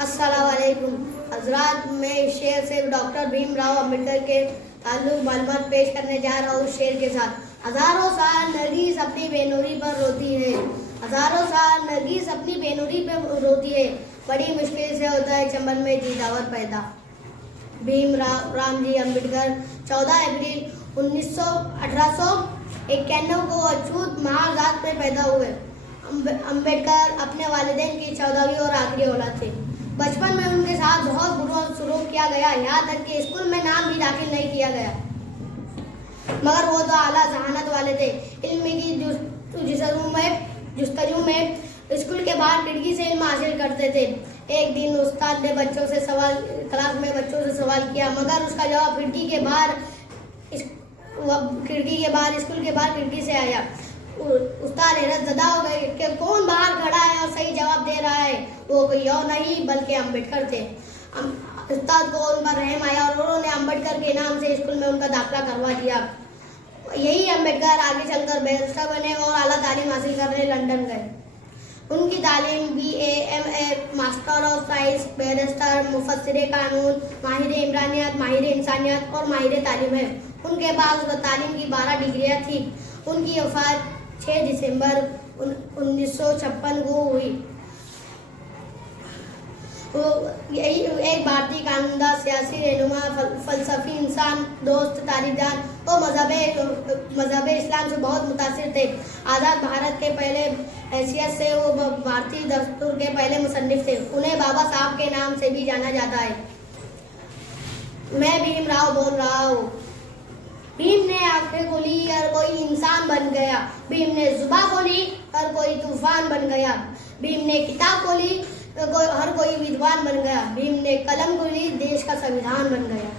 अस्सलाम वालेकुम हजरात। मैं इस शेर से डॉक्टर भीमराव अंबेडकर के ताल्लुक मालूमात पेश करने जा रहा हूँ। शेर के साथ हजारों साल नरगिस अपनी बेनूरी पर रोती है। हजारों साल नरगिस अपनी बेनूरी पर रोती है। बड़ी मुश्किल से होता है चमन में जीतावर पैदा। भीमराव रामजी अंबेडकर 14 अप्रैल 1891 को अछूत महाजात में पैदा हुए। अंबेडकर अपने वालिदैन की 14वीं और आखिरी औलाद थे। बचपन में उनके साथ बहुत बुरा सलूक किया गया, यहाँ तक कि स्कूल में नाम भी दाखिल नहीं किया गया। मगर वो तो आला जहानत वाले थे। इल्म की जुस्तजू में स्कूल के बाहर खिड़की से इल्म हासिल करते थे। एक दिन उस्ताद ने क्लास में बच्चों से सवाल किया, मगर उसका जवाब खिड़की के बाहर स्कूल के बाहर खिड़की से आया। उस्ताद हैरत ज़दा हो गए कि कौन बाहर खड़ा है और सही जवाब दे रहा है। वो कोई और नहीं बल्कि अंबेडकर थे। उस्ताद को उन पर रहम आया और उन्होंने अंबेडकर के नाम से स्कूल में उनका दाखिला करवा दिया। यही अंबेडकर आगे चलकर बैरिस्टर बने और आला तालीम हासिल करने लंदन गए। उनकी तालीम BA, MA, master of science, barrister, मुफस्सिरे कानून, माहिर इमरानियात, माहिर इंसानियत और माहिर तालीम है। उनके पास तालीम की 12 डिग्रियाँ थी। उनकी वफ़ात 6 दिसंबर 1956 को हुई। यही एक भारतीय कानूनदान, सियासी रहनुमा, फलसफी, इंसान दोस्त, तारीखदान और मजहब इस्लाम से बहुत मुतासिर थे। आज़ाद भारत के पहले हैसियत से वो भारतीय दस्तूर के पहले मुसन्निफ थे। उन्हें बाबा साहब के नाम से भी जाना जाता है। मैं भीमराव बोल रहा हूँ। भीम ने आंखें खोली और कोई इंसान बन गया। भीम ने जुबान खोली और कोई तूफान बन गया। भीम ने किताब खोली हर कोई विद्वान बन गया। भीम ने कलम खोली, देश का संविधान बन गया।